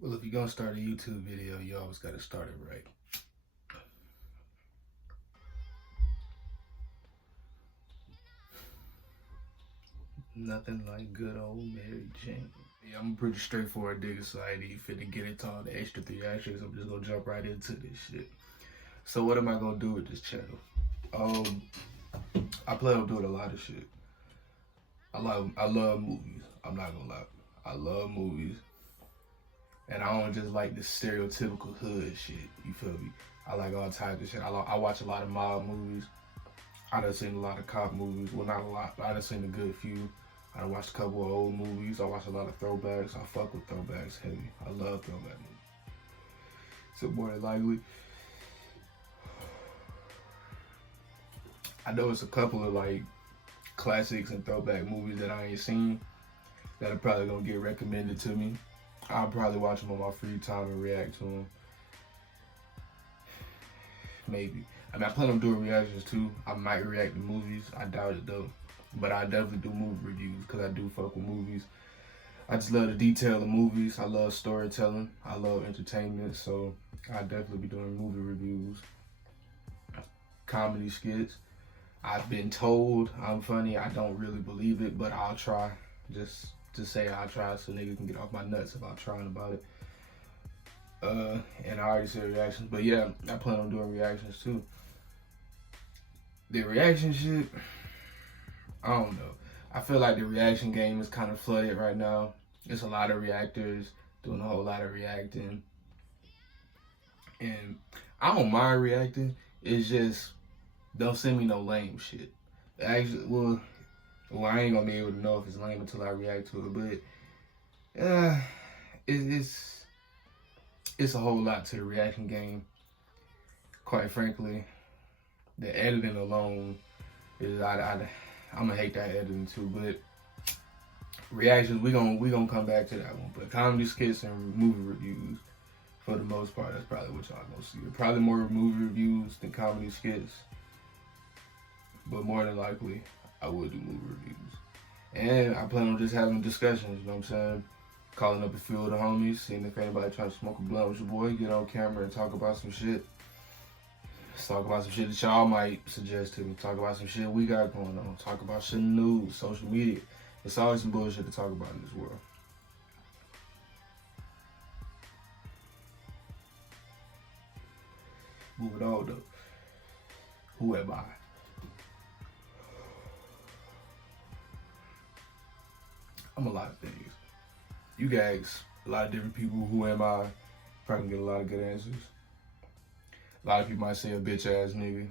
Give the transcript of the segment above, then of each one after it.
Well, if you're gonna start a YouTube video, you always gotta start it right. Nothing like good old Mary Jane. Yeah, I'm a pretty straightforward nigga, so I ain't even finna get into all the extra theatrics. I'm just gonna jump right into this shit. So what am I gonna do with this channel? I plan on doing a lot of shit. I love movies. I'm not gonna lie. I love movies. And I don't just like the stereotypical hood shit. You feel me? I like all types of shit. I watch a lot of mob movies. I done seen a lot of cop movies. Well, not a lot, but I done seen a good few. I done watched a couple of old movies. I watch a lot of throwbacks. I fuck with throwbacks heavy. I love throwback movies. So more than likely, I know it's a couple of like classics and throwback movies that I ain't seen that are probably gonna get recommended to me. I'll probably watch them on my free time and react to them. Maybe. I mean, I plan on doing reactions too. I might react to movies. I doubt it though. But I definitely do movie reviews because I do fuck with movies. I just love the detail of movies. I love storytelling. I love entertainment. So I definitely be doing movie reviews. Comedy skits. I've been told I'm funny. I don't really believe it, but I'll try. Just to say I'll try so niggas can get off my nuts about trying about it. And I already said reactions, but yeah, I plan on doing reactions too. The reaction shit, I don't know. I feel like the reaction game is kind of flooded right now. There's a lot of reactors doing a whole lot of reacting. And I don't mind reacting. It's just, don't send me no lame shit. Actually, well, I ain't gonna be able to know if it's lame until I react to it, but it's a whole lot to the reaction game. Quite frankly, the editing alone is I'm gonna hate that editing too. But reactions, we gonna come back to that one. But comedy skits and movie reviews, for the most part, that's probably what y'all gonna see. Probably more movie reviews than comedy skits, but more than likely, I would do movie reviews. And I plan on just having discussions. You know what I'm saying? Calling up a few of the homies, seeing if anybody trying to smoke a blunt with your boy, get on camera and talk about some shit. Let's talk about some shit that y'all might suggest to me. Talk about some shit we got going on. Talk about shit in the news, social media. It's always some bullshit to talk about in this world. Moving on though. Who am I? I'm a lot of things. You guys, a lot of different people. Who am I? Probably get a lot of good answers. A lot of people might say a bitch ass nigga.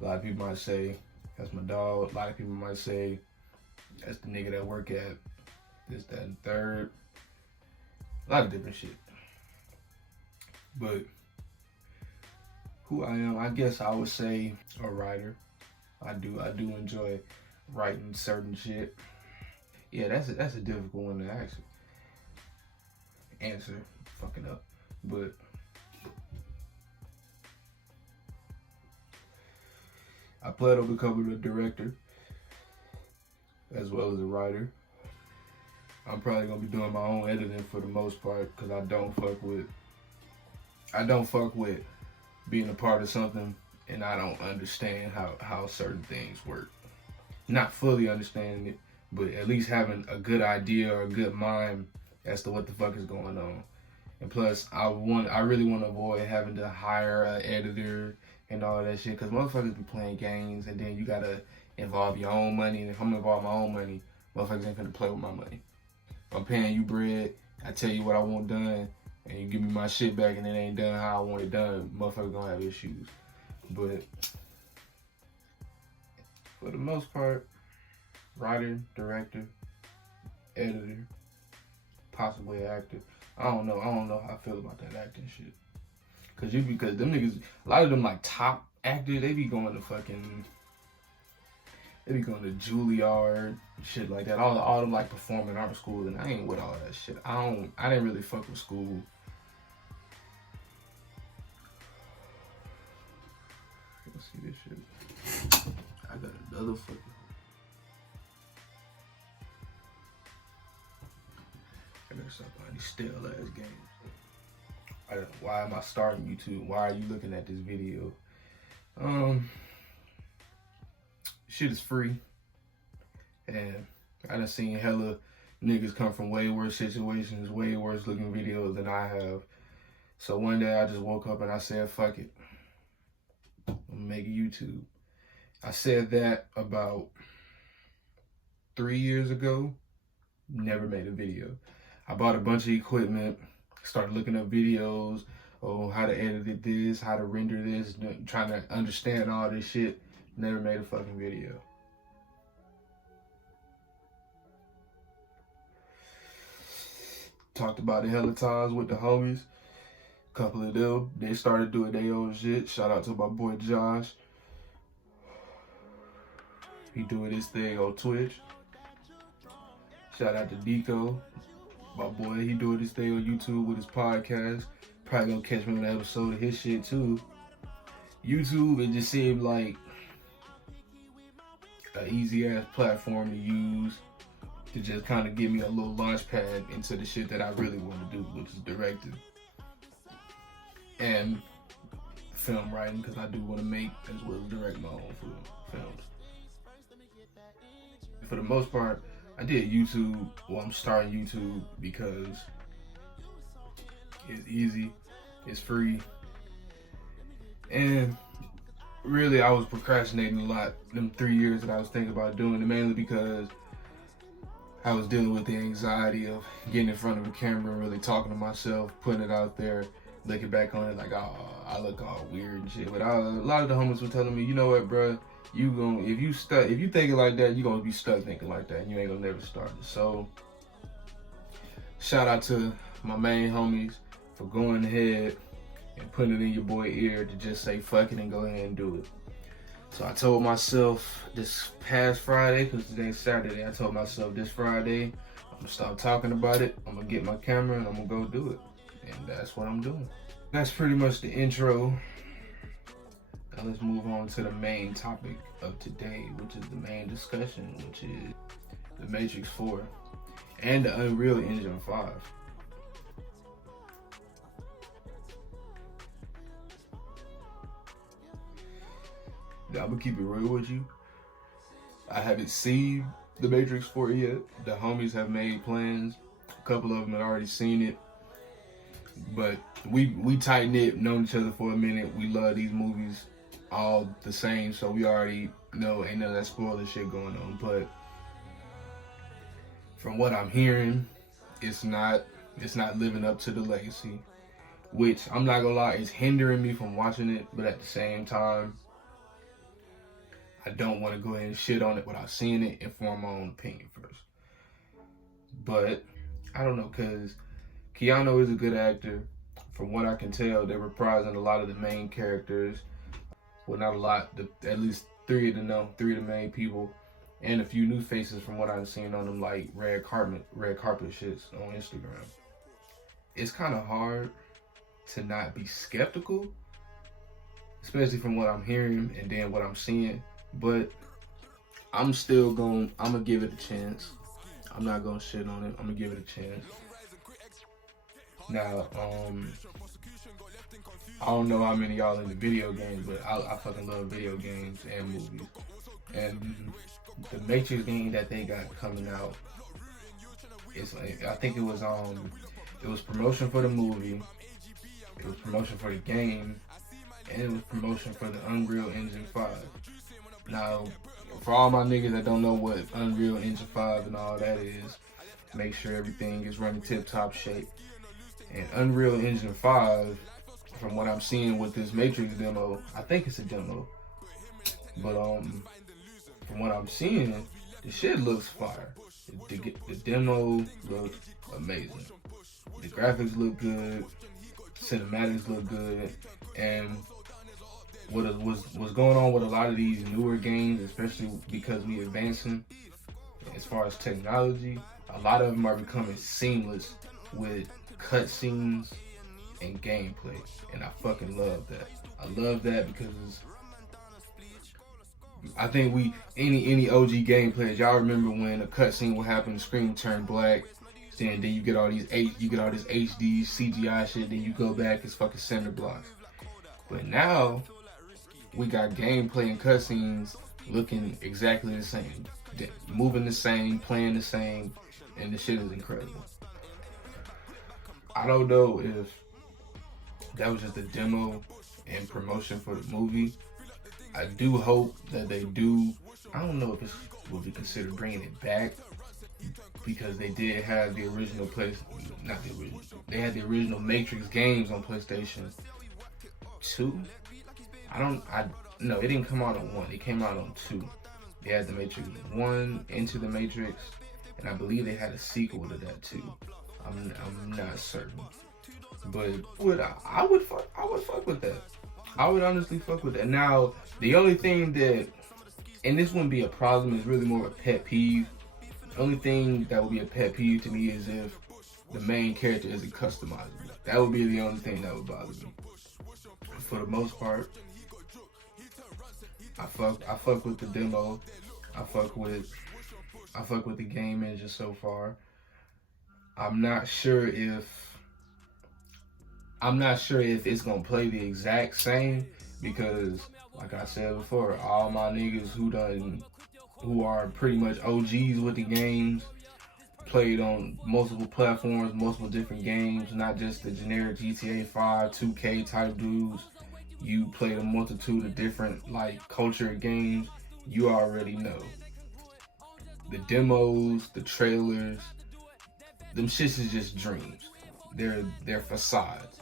A lot of people might say that's my dog. A lot of people might say that's the nigga that work at this, that, and third. A lot of different shit. But who I am, I guess I would say a writer. I do enjoy writing certain shit. Yeah, that's a difficult one to actually answer. Fucking up, but I plan on becoming a director as well as a writer. I'm probably gonna be doing my own editing for the most part because I don't fuck with being a part of something and I don't understand how certain things work. Not fully understanding it, but at least having a good idea or a good mind as to what the fuck is going on. And plus, I really want to avoid having to hire an editor and all that shit, because motherfuckers be playing games and then you gotta involve your own money. And if I'm involved my own money, motherfuckers ain't finna play with my money. If I'm paying you bread, I tell you what I want done, and you give me my shit back and it ain't done how I want it done, motherfuckers gonna have issues. But for the most part, writer, director, editor, possibly actor. I don't know how I feel about that acting shit. Cause them niggas, a lot of them like top actors, they be going to Juilliard, shit like that. All them like performing art school, and I ain't with all that shit. I didn't really fuck with school. Let's see this shit. I got another fucking. I gotta stop buying these stale ass games. Why am I starting YouTube? Why are you looking at this video? Shit is free. And I done seen hella niggas come from way worse situations, way worse looking videos than I have. So one day I just woke up and I said, fuck it. I'm gonna make YouTube. I said that about 3 years ago, never made a video. I bought a bunch of equipment, started looking up videos, how to edit this, how to render this, trying to understand all this shit. Never made a fucking video. Talked about it hella times with the homies. A couple of them, they started doing their own shit. Shout out to my boy Josh. He doing his thing on Twitch. Shout out to Deco, my boy. He doing his thing on YouTube with his podcast. Probably gonna catch me on an episode of his shit too. YouTube, it just seemed like an easy ass platform to use to just kind of give me a little launch pad into the shit that I really want to do, which is directing and film writing, because I do want to make as well as direct my own films. For the most part, I did YouTube. Well, I'm starting YouTube because it's easy, it's free, and really I was procrastinating a lot them 3 years that I was thinking about doing it, mainly because I was dealing with the anxiety of getting in front of a camera and really talking to myself, putting it out there, looking back on it like, oh, I look all weird and shit. But a lot of the homies were telling me, you know what, bro, if you thinking like that, you gonna be stuck thinking like that, and you ain't gonna never start it. So, shout out to my main homies for going ahead and putting it in your boy ear to just say fuck it and go ahead and do it. So I told myself this past Friday, because today's Saturday, I told myself this Friday, I'm gonna stop talking about it, I'm gonna get my camera and I'm gonna go do it. And that's what I'm doing. That's pretty much the intro. Now let's move on to the main topic of today, which is the main discussion, which is the Matrix 4 and the Unreal Engine 5. Now, I'm gonna keep it real with you. I haven't seen the Matrix 4 yet. The homies have made plans. A couple of them had already seen it. But we tight-knit, known each other for a minute. We love these movies all the same, so we already know ain't none of that spoiler shit going on. But from what I'm hearing, it's not living up to the legacy, which I'm not gonna lie, is hindering me from watching it. But at the same time, I don't want to go ahead and shit on it without seeing it and form my own opinion first. But I don't know, because Keanu is a good actor. From what I can tell, they're reprising a lot of the main characters. Well, not a lot, at least three of the main people, and a few new faces from what I've seen on them, like red carpet shits on Instagram. It's kind of hard to not be skeptical, especially from what I'm hearing and then what I'm seeing. But I'm gonna give it a chance. I'm not gonna shit on it. I'm gonna give it a chance. Now, I don't know how many y'all into video games, but I fucking love video games and movies. And the Matrix game that they got coming out, it's like, I think it was promotion for the movie, it was promotion for the game, and it was promotion for the Unreal Engine 5. Now, for all my niggas that don't know what Unreal Engine 5 and all that is, make sure everything is running tip-top shape. And Unreal Engine 5, from what I'm seeing with this Matrix demo, I think it's a demo, but from what I'm seeing, the shit looks fire. The demo looks amazing. The graphics look good, cinematics look good, and what's going on with a lot of these newer games, especially because we advancing as far as technology, a lot of them are becoming seamless with cutscenes and gameplay, and I fucking love that. I love that because I think any OG gameplays, y'all remember when a cutscene would happen, the screen would turn black, then you get all these this HD CGI shit, then you go back, it's fucking cinder blocks. But now we got gameplay and cutscenes looking exactly the same, moving the same, playing the same, and the shit is incredible. I don't know if that was just a demo and promotion for the movie. I do hope that they do. I don't know if this will be considered bringing it back, because they did have the original they had the original Matrix games on PlayStation 2. No, it didn't come out on 1. It came out on 2. They had the Matrix 1, Into the Matrix, and I believe they had a sequel to that too. I'm not certain, but I would fuck with that. I would honestly fuck with that. Now, the only thing that, and this wouldn't be a problem, is really more of a pet peeve. The only thing that would be a pet peeve to me is if the main character isn't customizable. That would be the only thing that would bother me. For the most part, I fuck with the demo. I fuck with the game engine so far. I'm not sure if it's gonna play the exact same, because like I said before, all my niggas who are pretty much OGs with the games played on multiple platforms, multiple different games, not just the generic GTA 5, 2K type dudes. You played a multitude of different like culture games. You already know the demos, the trailers. Them shits is just dreams. They're facades.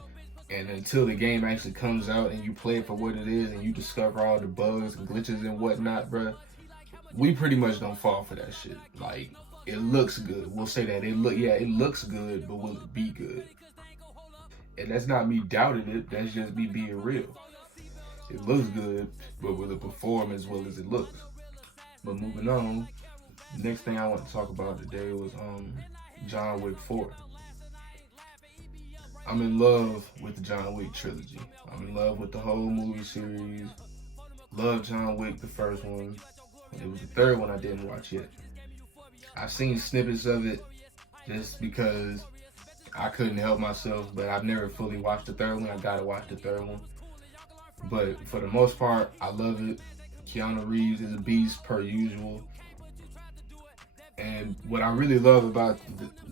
And until the game actually comes out and you play it for what it is and you discover all the bugs and glitches and whatnot, bruh, we pretty much don't fall for that shit. Like, it looks good. We'll say that. It looks good, but will it be good? And that's not me doubting it. That's just me being real. It looks good, but will it perform as well as it looks? But moving on, the next thing I want to talk about today was John Wick 4. I'm in love with the John Wick trilogy. I'm in love with the whole movie series. Love John Wick, the first one. It was the third one I didn't watch yet. I've seen snippets of it just because I couldn't help myself, but I've never fully watched the third one. I gotta watch the third one. But for the most part, I love it. Keanu Reeves is a beast per usual. And what I really love about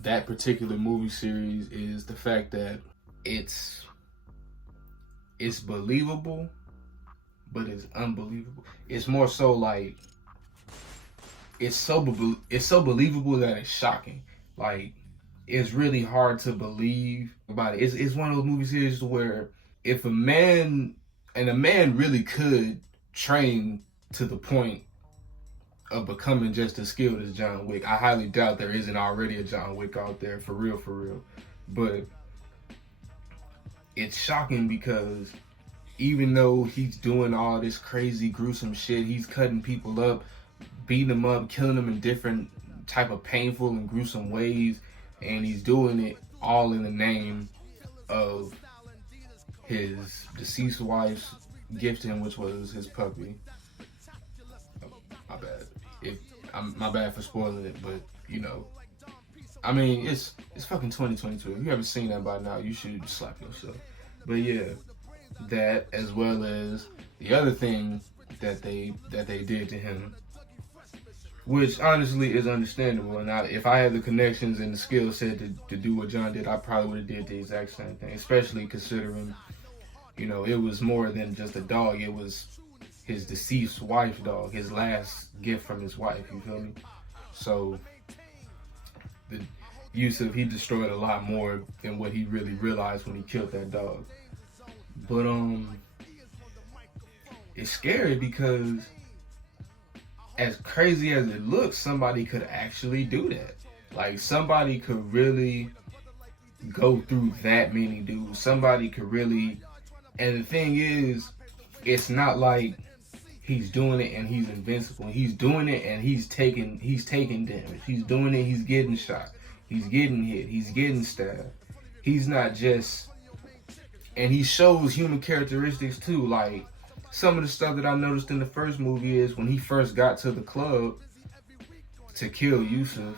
that particular movie series is the fact that it's believable, but it's unbelievable. It's more so like, it's so believable that it's shocking. Like, it's really hard to believe about it. It's one of those movie series where if a man really could train to the point of becoming just as skilled as John Wick. I highly doubt there isn't already a John Wick out there, for real. But it's shocking because even though he's doing all this crazy, gruesome shit, he's cutting people up, beating them up, killing them in different type of painful and gruesome ways, and he's doing it all in the name of his deceased wife's gift to him, which was his puppy. My bad. My bad for spoiling it, but you know, I mean, it's fucking 2022. If you haven't seen that by now, you should slap yourself. But yeah, that as well as the other thing that they did to him, which honestly is understandable. And if I had the connections and the skill set to do what John did, I probably would have did the exact same thing. Especially considering, you know, it was more than just a dog. It was his deceased wife's dog, his last gift from his wife, you feel me? So, the Yusuf, he destroyed a lot more than what he really realized when he killed that dog. But, it's scary because as crazy as it looks, somebody could actually do that. Like, somebody could really go through that many dudes. Somebody could really, and the thing is, it's not like he's doing it and he's invincible. He's doing it and he's taking damage. He's doing it, he's getting shot. He's getting hit. He's getting stabbed. He's not just, and he shows human characteristics too. Like, some of the stuff that I noticed in the first movie is when he first got to the club to kill Yusuf,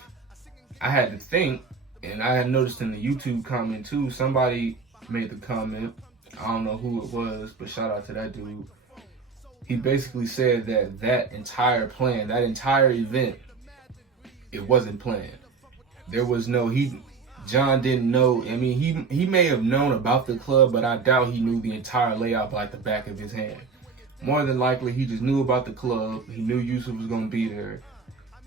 I had to think, And I had noticed in the YouTube comment too, somebody made the comment, I don't know who it was, but shout out to that dude. He basically said that that entire plan, that entire event, it wasn't planned. There was no, John didn't know. I mean, he may have known about the club, but I doubt he knew the entire layout like the back of his hand. More than likely, he just knew about the club. He knew Yusuf was going to be there.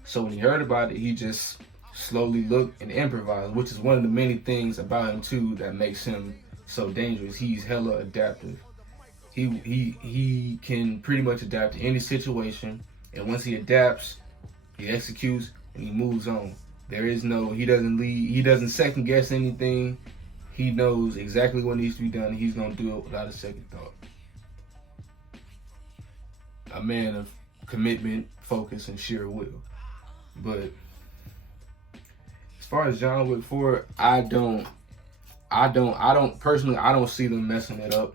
So when he heard about it, he just slowly looked and improvised, which is one of the many things about him too that makes him so dangerous. He's hella adaptive. He can pretty much adapt to any situation, and once he adapts, he executes and he moves on. There is no, he doesn't second guess anything. He knows exactly what needs to be done, and he's gonna do it without a second thought. A man of commitment, focus, and sheer will. But as far as John Wick 4, I don't personally, I don't see them messing it up.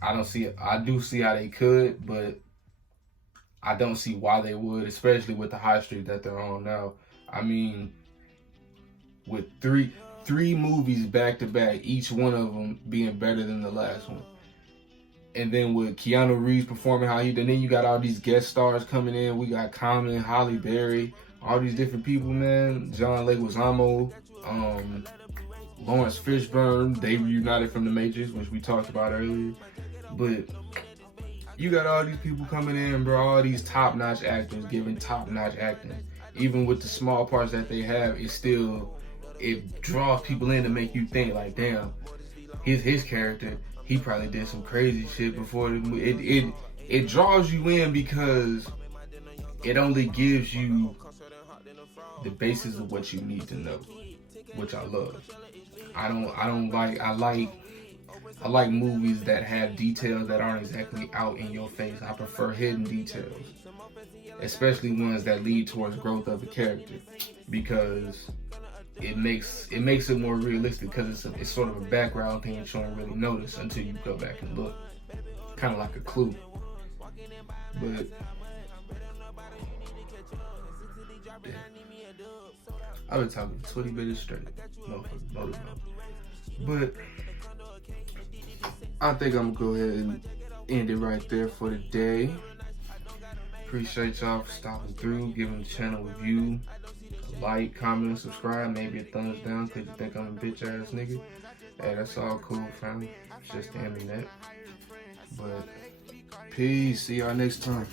I don't see it. I do see how they could, but I don't see why they would, especially with the high streak that they're on now. I mean, with three movies back to back, each one of them being better than the last one. And then with Keanu Reeves performing how he did, and then you got all these guest stars coming in. We got Common, Halle Berry, all these different people, man. John Leguizamo, Lawrence Fishburne, they reunited from the Matrix, which we talked about earlier. But you got all these people coming in, bro, all these top-notch actors giving top-notch acting. Even with the small parts that they have, it draws people in to make you think, like, damn, his character, he probably did some crazy shit before the movie. It draws you in because it only gives you the basis of what you need to know, which I love. I like movies that have details that aren't exactly out in your face. I prefer hidden details, especially ones that lead towards growth of the character, because it makes it more realistic, because it's sort of a background thing that you don't really notice until you go back and look. Kind of like a clue. But yeah. I've been talking 20 minutes straight. No. But I think I'm gonna go ahead and end it right there for the day. Appreciate y'all for stopping through, giving the channel a review, a like, comment, and subscribe. Maybe a thumbs down because you think I'm a bitch ass nigga. Hey, that's all cool, fam. It's just the internet. But peace. See y'all next time.